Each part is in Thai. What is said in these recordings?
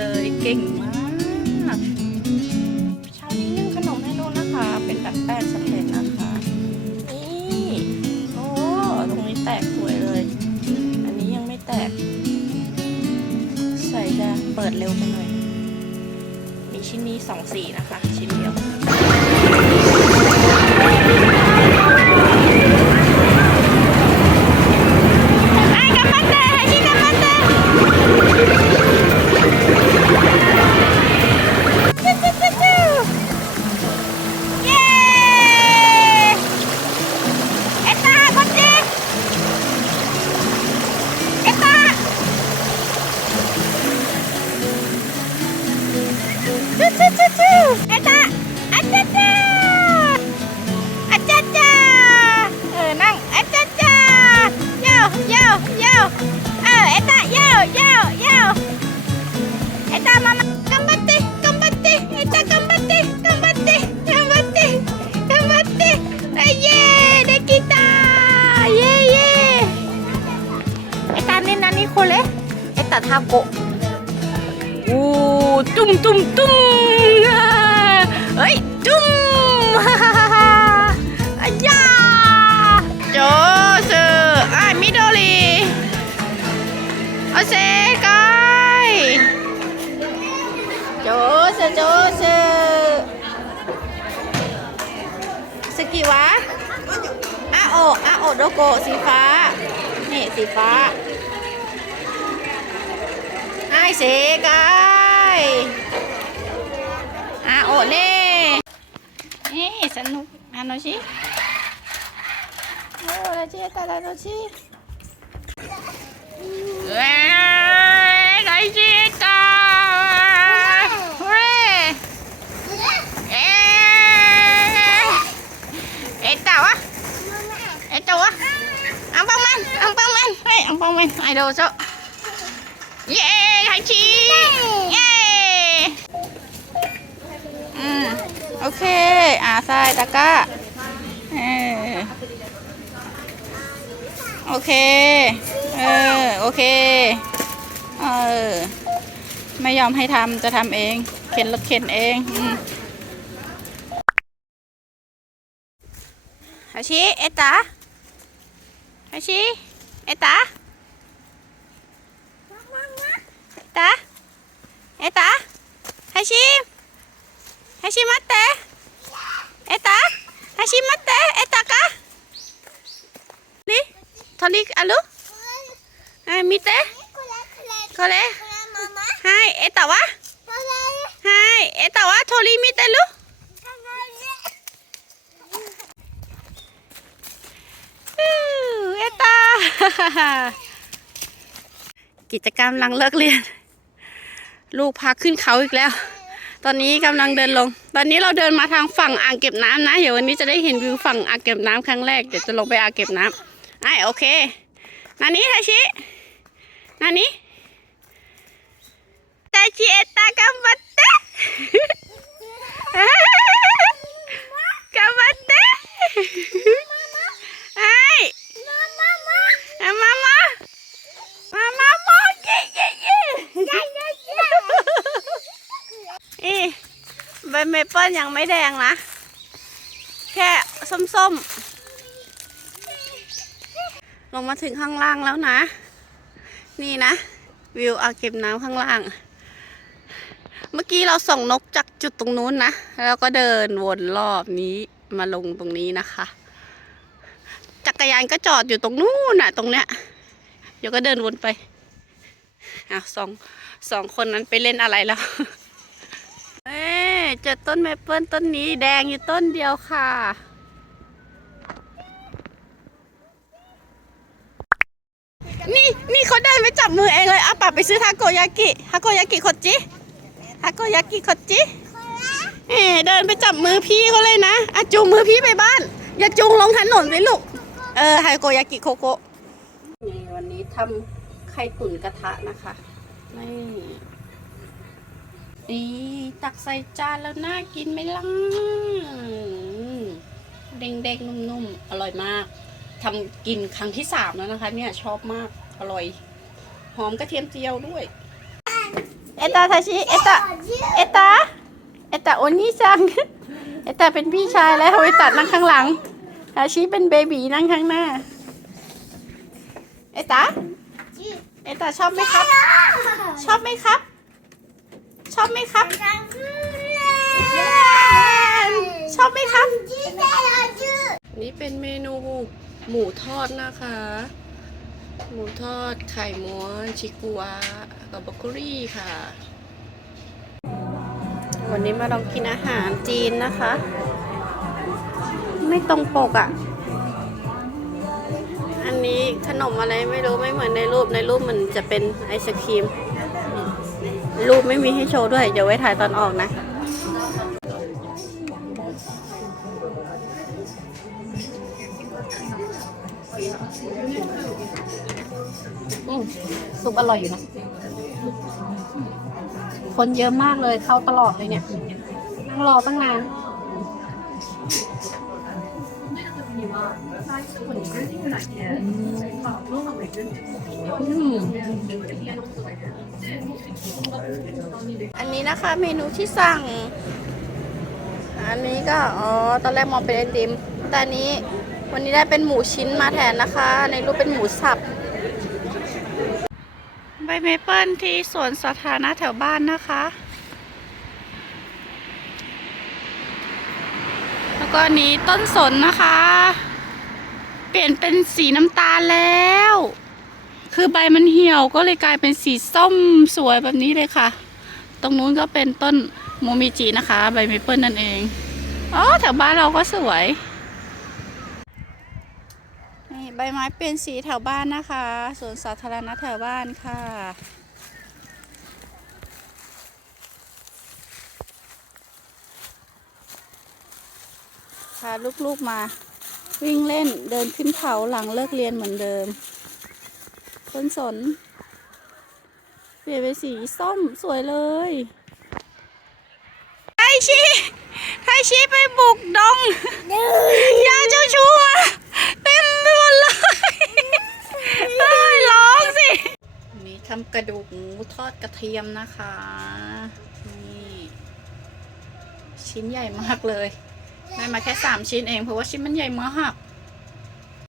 เลยเก่งมากเช้านี้นึ่งขนมให้ลูกนะคะ เป็นแบบแป้งสำเร็จนะคะ นี่โอ้ตรงนี้แตกสวยเลย อันนี้ยังไม่แตก ใส่จะเปิดเร็วไปหน่อยมีชิ้นนี้สองสีนะคะ ชิ้นเดียว จุ่มตุ้มตุ้มเฮ้ยจุ่มอายาโจซืไอ้มิโดริเอาเซกายโจซือโจซือสกิวะอ้าโออาโอโดโกสีฟ้า นี่สีฟ้าไอ้เซกาย ย อ่ะโอเล่นี่สนุกอานุชิโอ้ยเจ๊ตาตาโนชิเฮ้ยไรเจ๊ตาเฮ้ยเอ๊ะเอ๊ะตาวะเอ๊ะตาวะอังปังมันอังปังมันเฮ้ยอังปังมันไอโดโซเย้ เค อ่าใรายตะก้าโอเค เออ โอเค เออ ไม่ยอมให้ทำจะทำเอง เข็นรถเข็นเองฮาชิเอตาฮาชิเอตาเอตาเอตาฮาชิฮาชิมัตเต เอตา はしまって、えたかね、とにあるはい、見て。これ。はい、えたわ。はい、えたわ、鳥見てるふうえた กิจกรรมหลังเลิกเรียน ลูกพาขึ้นเขาอีกแล้ว ตอนนี้กำลังเดินลง ตอนนี้เราเดินมาทางฝั่งอ่างเก็บน้ำนะ เดี๋ยววันนี้จะได้เห็นวิวฝั่งอ่างเก็บน้ำครั้งแรก เดี๋ยวจะลงไปอ่างเก็บน้ำไอโอเค นานี้ทาชิ นานี้ทาชิเอตากัมบัตเต กัมบัตเตไอ้มามามามามามาเย่เย่เย่อี ใบเมเปิลยังไม่แดงนะ แค่ส้มๆ ลงมาถึงข้างล่างแล้วนะ นี่นะ วิวอ่างเก็บน้ำข้างล่าง เมื่อกี้เราส่งนกจากจุดตรงนู้นนะ แล้วก็เดินวนรอบนี้มาลงตรงนี้นะคะ จักรยานก็จอดอยู่ตรงนู้นน่ะ ตรงเนี้ย เดี๋ยวก็เดินวนไปอะสองสองคนนั้นไปเล่นอะไรแล้ว เจอต้นเมเปิลต้นนี้แดงอยู่ต้นเดียวค่ะ นี่นี่เขาเดินไปจับมือเองเลยเอาป่าไปซื้อทาโกยากิทาโกยากิคดจิทาโกยากิคดจิเอ้ยเดินไปจับมือพี่เขาเลยนะอะจูงมือพี่ไปบ้าน อย่าจูงลงถนนเลยลูก เออทาโกยากิโคโกะนี่วันนี้ทำไข่ตุ๋นกระทะนะคะนี่นี่ ตักใส่จานแล้วน่ากินไหมล่ะเด้งๆนุ่มๆ อร่อยมากทำกินครั้งที่สามแล้วนะคะ เนี่ยชอบมาก อร่อย หอมกระเทียมเจียวด้วย เอตาทาชิ เอตา เอตา เอตาโอนี่จัง เอตาเป็นพี่ชายแล้วเอตานั่งข้างหลังทาชิเป็นเบบีนั่งข้างหน้า เอตา เอตาชอบไหมครับ ชอบไหมครับ อบไหมครับ ชอบไหมครับ นี่เป็นเมนูหมูทอดนะคะ หมูทอดไข่ม้วนชิกุวะกับบรอกโคลี่ค่ะ วันนี้มาลองกินอาหารจีนนะคะ ไม่ตรงปกอะ่ะ อันนี้ขนมอะไรไม่รู้ไม่เหมือนในรูปในรูปมันจะเป็นไอศครีม รูปไม่มีให้โชว์ด้วย เดี๋ยวไว้ถ่ายตอนออกนะ อืมซุปอร่อยอยู่นะ คนเยอะมากเลยเข้าตลอดเลยเนี่ยนั่งรอตั้งนานอืม อันนี้นะคะเมนูที่สั่ง อันนี้ก็ อ๋อ ตอนแรกมองเป็นไอติม แต่นนี้วันนี้ได้เป็นหมูชิ้นมาแทนนะคะ ในรูปเป็นหมูสับ ใบเมเปิลที่สวนสาธารณะแถวบ้านนะคะ แล้วก็อันนี้ต้นสนนะคะ เปลี่ยนเป็นสีน้ำตาลแล้ว คือใบมันเหี่ยวก็เลยกลายเป็นสีส้มสวยแบบนี้เลยค่ะ ตรงนู้นก็เป็นต้นโมมิจินะคะ ใบเมเปิลนั่นเองอ๋อแถวบ้านเราก็สวยนี่ใบไม้เปลี่ยนสีแถวบ้านนะคะสวนสาธารณะแถวบ้านค่ะพาลูกๆมาวิ่งเล่นเดินขึ้นเขาหลังเลิกเรียนเหมือนเดิม ต้นสน เปลี่ยนเป็นสีส้มสวยเลย ไทชิไทชิไปบุกดงยาเจ้าชู้มาเต็มไปหมดเลยเอ้ยร้องสิอันนี้ทำกระดูกหมูทอดกระเทียมนะคะ นี่ ชิ้นใหญ่มากเลยได้มาแค่สามชิ้นเองเพราะว่าชิ้นมันใหญ่มาก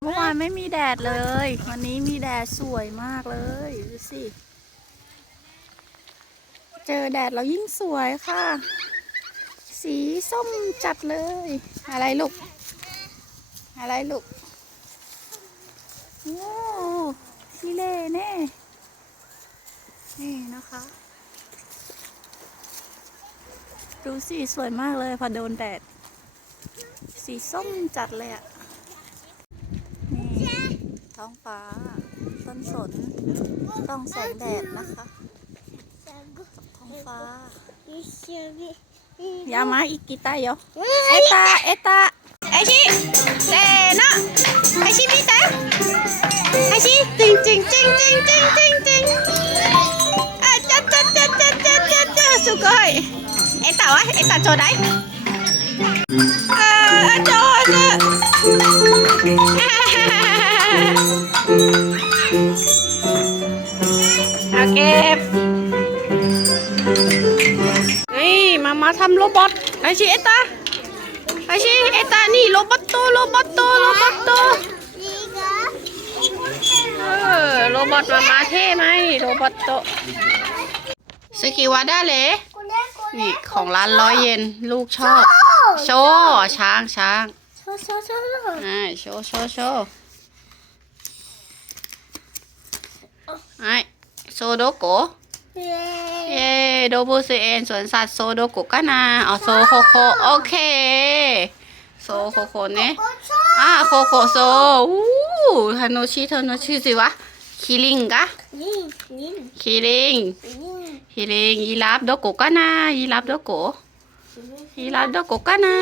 เมื่อวานไม่มีแดดเลย วันนี้มีแดดสวยมากเลยดูสิ เจอแดดแล้วยิ่งสวยค่ะ สีส้มจัดเลย อะไรลูก อะไรลูกโอ้ชิเล่เน่ นี่นะคะ ดูสิ สวยมากเลยพอโดนแดด สีส้มจัดเลยอะ ท้องฟ้า ต้นสนต้องแสงแดดนะคะท้องฟ้ายามาอีกกีตาโยเอตาเอตาไอชิเซนะไอชิมีแต่ไอชิจริงจริงจริงจริงจริงจริงจริงอะจัดจัดจัดจัดจัดจัดจัดสุกอยเอตาวะเอตาโจได้เออโจดโทำโรบอทไอชิเอตาไอชิเอตานี่โรบอทโตโรบอทโตโรบอทโตเออโรบอทมามาเท่ไหมโรบอทโตสกิวาได้เลยนี่ของร้านร้อยเยนลูกชอบ โชว์ช้างช้างอ่าโชว์โชว์โชว์ไอโซโดโก เย้โดบูซเอนสวนสัตว์โซโดกุกะนาเอาโซโคโคโอเค โซโคโคเนี่ยอ่าโคโคโซอู้ฮานโนชิเทโนชิสิวะคิริงกะคิริงคิริงยีราฟโดกุกะนายีราฟโดโกยีราฟโดกุกะนา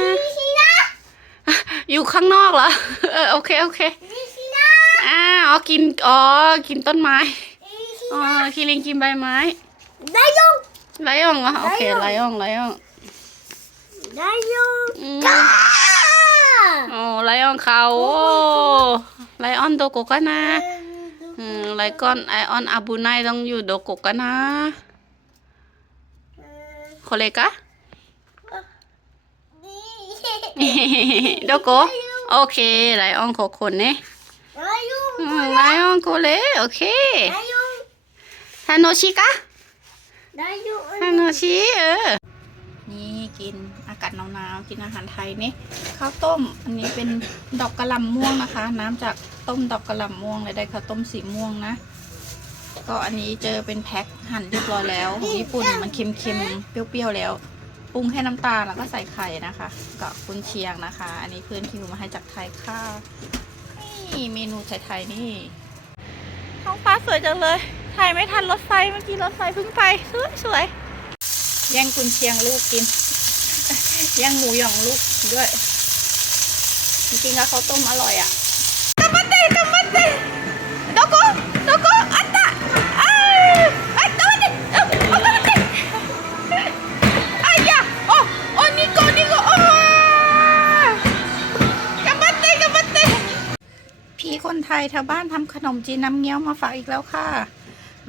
อยู่ข้างนอกเหรอเออโอเคโอเคอ่าอ๋อกินอ๋อกินต้นไม้ อ๋อคิริงกินใบไม้ Lion. ไลออนเหรอโอเคไลออนไลออน Lion. อืโอ้ไลออนเขาโอ้ไลออนโดกะกันนะ อืมไลกอนไอออนอาบูไนต้องอยู่โดกะกันนะโคเลกะ โดโกโอเคไลออนโคคนเน Lion. มไลออนโคเลโอเค อ นี่กินอากาศหนาวๆกินอาหารไทยนี่ข้าวต้ม อันนี้เป็นดอกกระหล่ำม่วงนะคะ น้ำจากต้มดอกกระหล่ำม่วงเลยได้ข้าวต้มสีม่วงนะ ก็อันนี้เจอเป็นแพ็คหั่นเรียบร้อยแล้วของญี่ปุ่นมันเค็มๆเปรี้ยวๆแล้วปรุงแค่น้ำตาลแล้วก็ใส่ไข่นะคะกับกุนเชียงนะคะ อันนี้เพื่อนคิวมาให้จากไทยค่ะนี่เมนูไทยๆนี่ ท้องฟ้าสวยจังเลย ถ่ายไม่ทันรถไฟเมื่อกี้รถไฟเพิ่งไปสวยสวยๆแย่งกุนเชียงลูกกิน แย่งหมูหยองลูกด้วย จริงๆแล้วเขาวต้มอร่อยอ่ะกำมันเตะกำมันเตะ どこどこあったあーあった待ってああ待ってあいやおおニコニコおー頑張って頑張ってพี่คนไทยแถวบ้านทำขนมจีนน้ำเงี้ยวมาฝากอีกแล้วค่ะ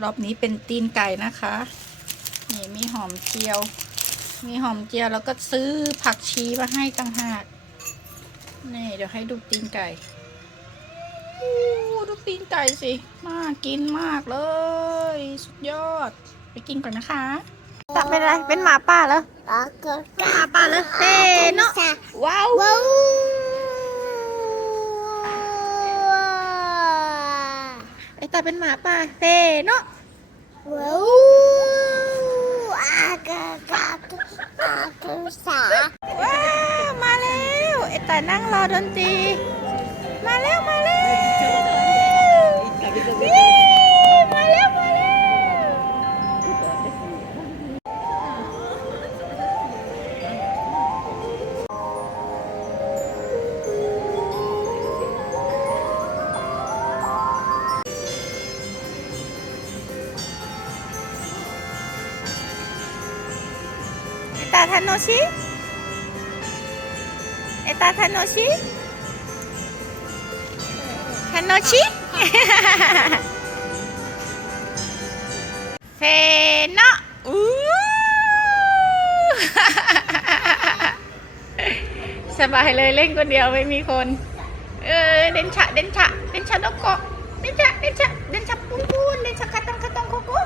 รอบนี้เป็นตีนไก่นะคะ นี่มีหอมเจียว มีหอมเจียวแล้วก็ซื้อผักชีมาให้ต่างหาก นี่เดี๋ยวให้ดูตีนไก่โอ้ดูตีนไก่สิน่ากินมากเลย สุดยอด ไปกินก่อนนะคะตัเป็นอะไร เป็นหมาป่าเหรอหมาป่าเหรอเต้เนาะว้าวไอ ตาเป็นหมาป่าเต้เนาะว้าวมาแล้วไอตานั่งรอดนตรีมาแล้วมาแล้ว อตาทานโนชิเอตาทานโนชิ 楽しいせーのうー สบายเลยเล่นคนเดียวไม่มีคน เออเดนชะเดนชะเดนชะดอกเกาะเดนชะเดนชะเดนชะปุ้งปุ้นเดนชะกระตองกระตองโกโก้